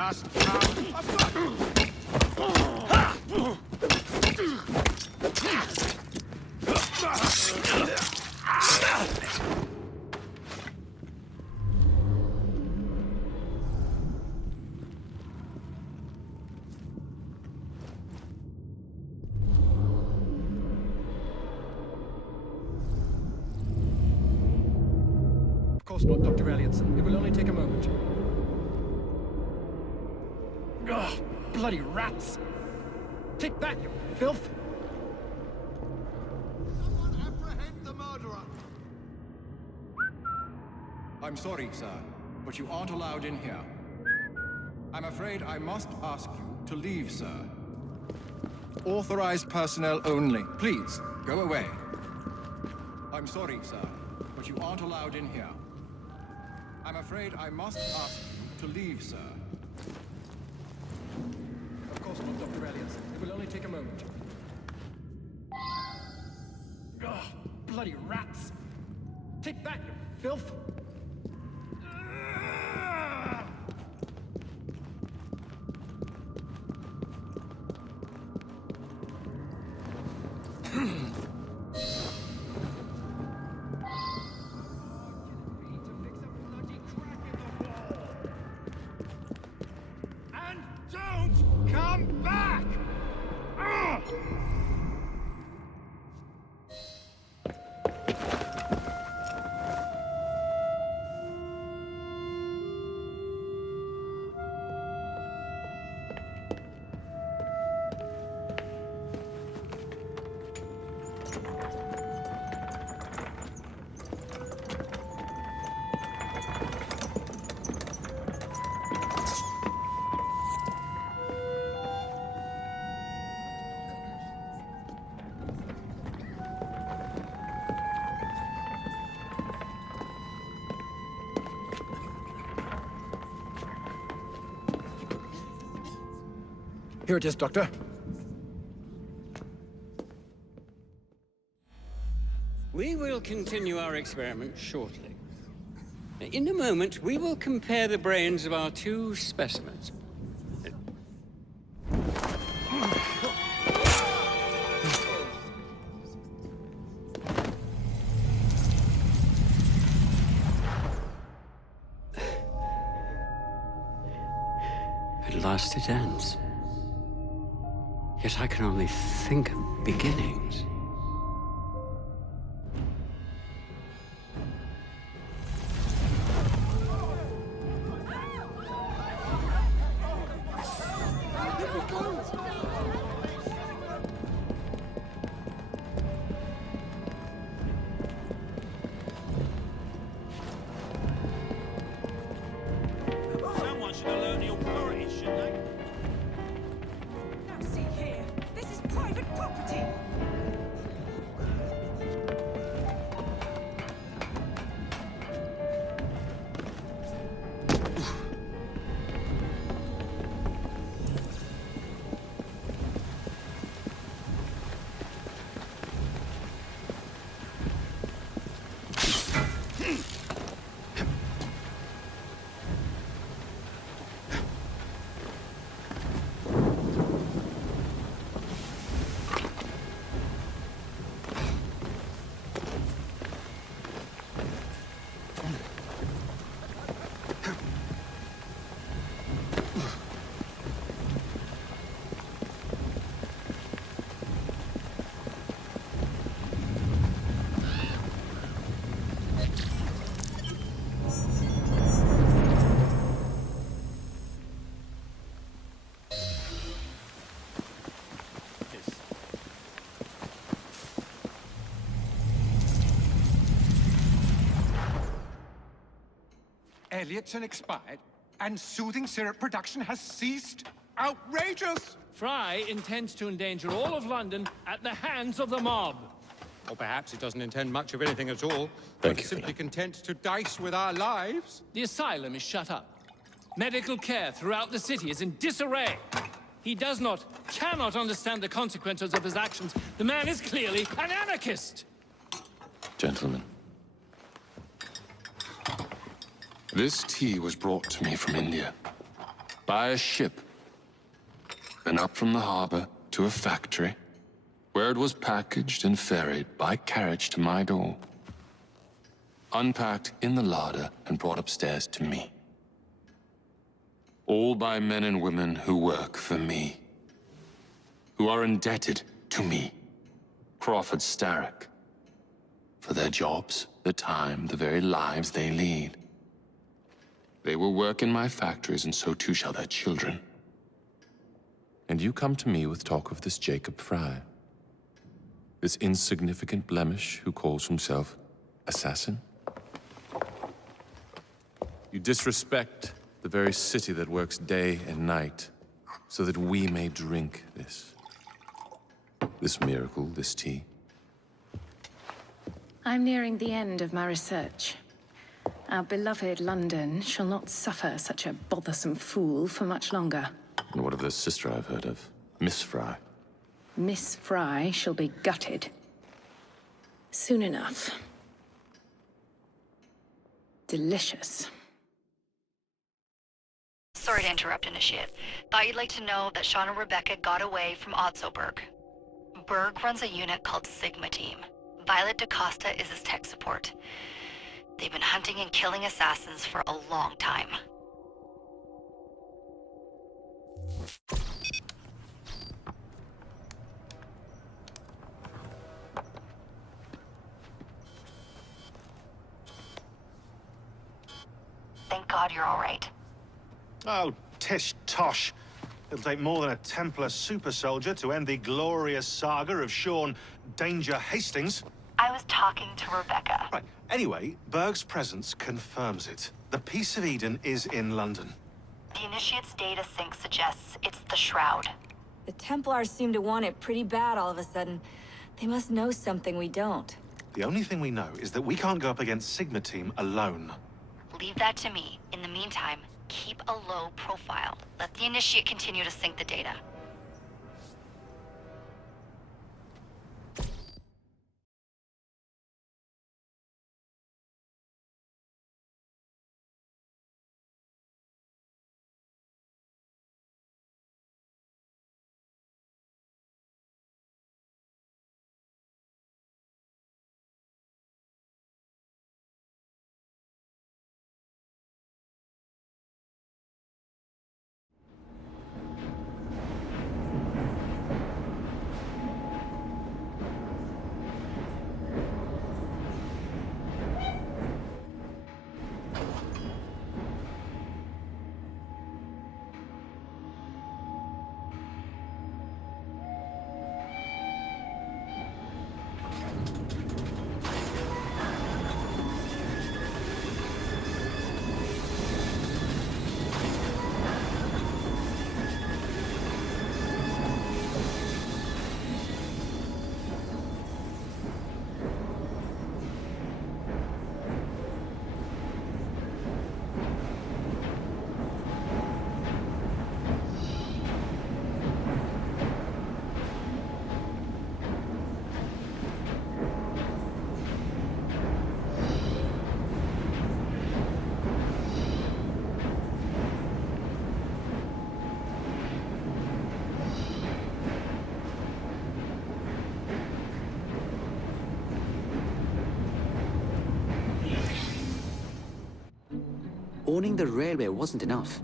Just come. Of course not, Dr. Elliotson. It will only take a moment. Ugh, bloody rats! Take that, you filth! Someone apprehend the murderer. I'm sorry, sir, but you aren't allowed in here. I'm afraid I must ask you to leave, sir. Authorized personnel only. Please, go away. I'm sorry, sir, but you aren't allowed in here. I'm afraid I must ask you to leave, sir. Of course not, Dr. Elliotson. It will only take a moment. Ugh, bloody rats! Take that, you filth! And don't come back! Ugh! Here it is, Doctor. We will continue our experiment shortly. In a moment, we will compare the brains of our two specimens. At last it ends. Yet I can only think of beginnings. Someone should have learned the authorities, shouldn't they? Now see here, this is private property. Elliotson expired, and soothing syrup production has ceased? Outrageous! Fry intends to endanger all of London at the hands of the mob. Or perhaps it doesn't intend much of anything at all, but is simply content to dice with our lives. The asylum is shut up. Medical care throughout the city is in disarray. He does not, cannot understand the consequences of his actions. The man is clearly an anarchist! Gentlemen. This tea was brought to me from India by a ship, and up from the harbor to a factory, where it was packaged and ferried by carriage to my door, unpacked in the larder and brought upstairs to me. All by men and women who work for me, who are indebted to me, Crawford Starrick, for their jobs, the time, the very lives they lead. They will work in my factories, and so too shall their children. And you come to me with talk of this Jacob Fry, this insignificant blemish who calls himself assassin? You disrespect the very city that works day and night so that we may drink this miracle, this tea. I'm nearing the end of my research. Our beloved London shall not suffer such a bothersome fool for much longer. And what of the sister I've heard of, Miss Fry? Miss Fry shall be gutted. Soon enough. Delicious. Sorry to interrupt, Initiate. Thought you'd like to know that Sean and Rebecca got away from Otzoberg. Berg runs a unit called Sigma Team. Violet DaCosta is his tech support. They've been hunting and killing assassins for a long time. Thank God you're all right. Oh, tish tosh. It'll take more than a Templar super soldier to end the glorious saga of Sean Danger Hastings. I was talking to Rebecca. Right. Anyway, Berg's presence confirms it. The Peace of Eden is in London. The Initiate's data sync suggests it's the Shroud. The Templars seem to want it pretty bad all of a sudden. They must know something we don't. The only thing we know is that we can't go up against Sigma Team alone. Leave that to me. In the meantime, keep a low profile. Let the Initiate continue to sync the data. Owning the railway wasn't enough.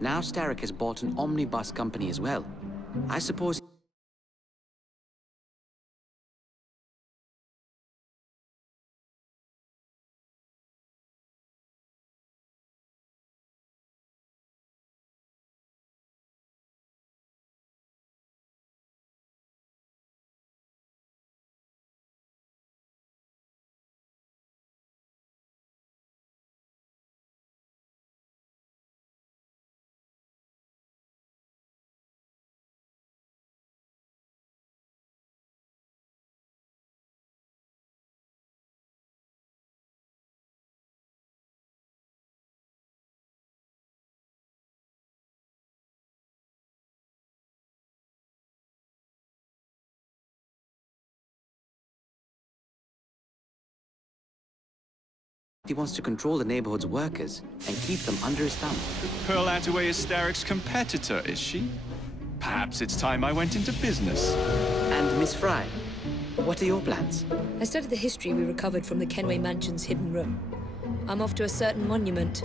Now Starrick has bought an omnibus company as well. I suppose He wants to control the neighborhood's workers and keep them under his thumb. Pearl Attaway is Starrick's competitor, is she? Perhaps it's time I went into business. And Miss Fry, what are your plans? I studied the history we recovered from the Kenway Mansion's hidden room. I'm off to a certain monument.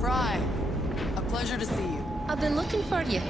Fry, a pleasure to see you. I've been looking for you.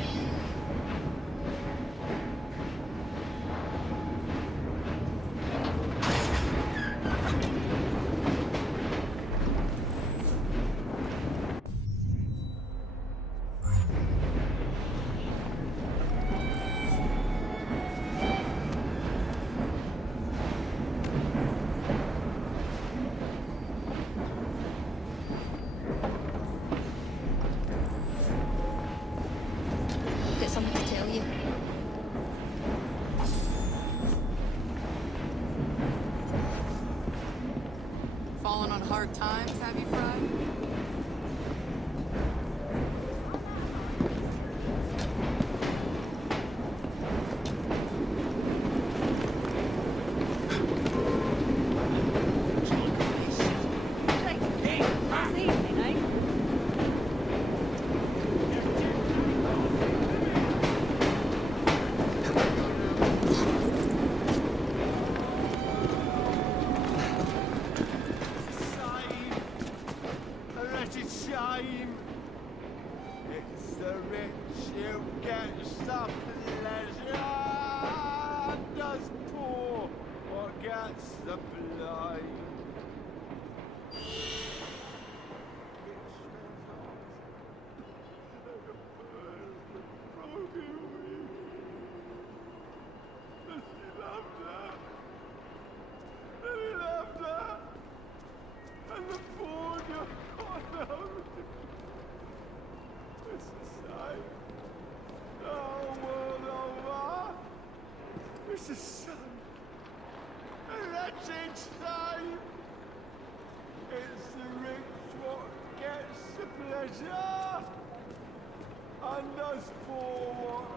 Got something to tell you. Fallen on hard times, have you, Fry? It's the rich who gets the pleasure, and us poor what gets the blight. And the poor got out. It's the same. Oh, world over. It's the same. A wretched same. It's the rich what gets the pleasure, and us poor what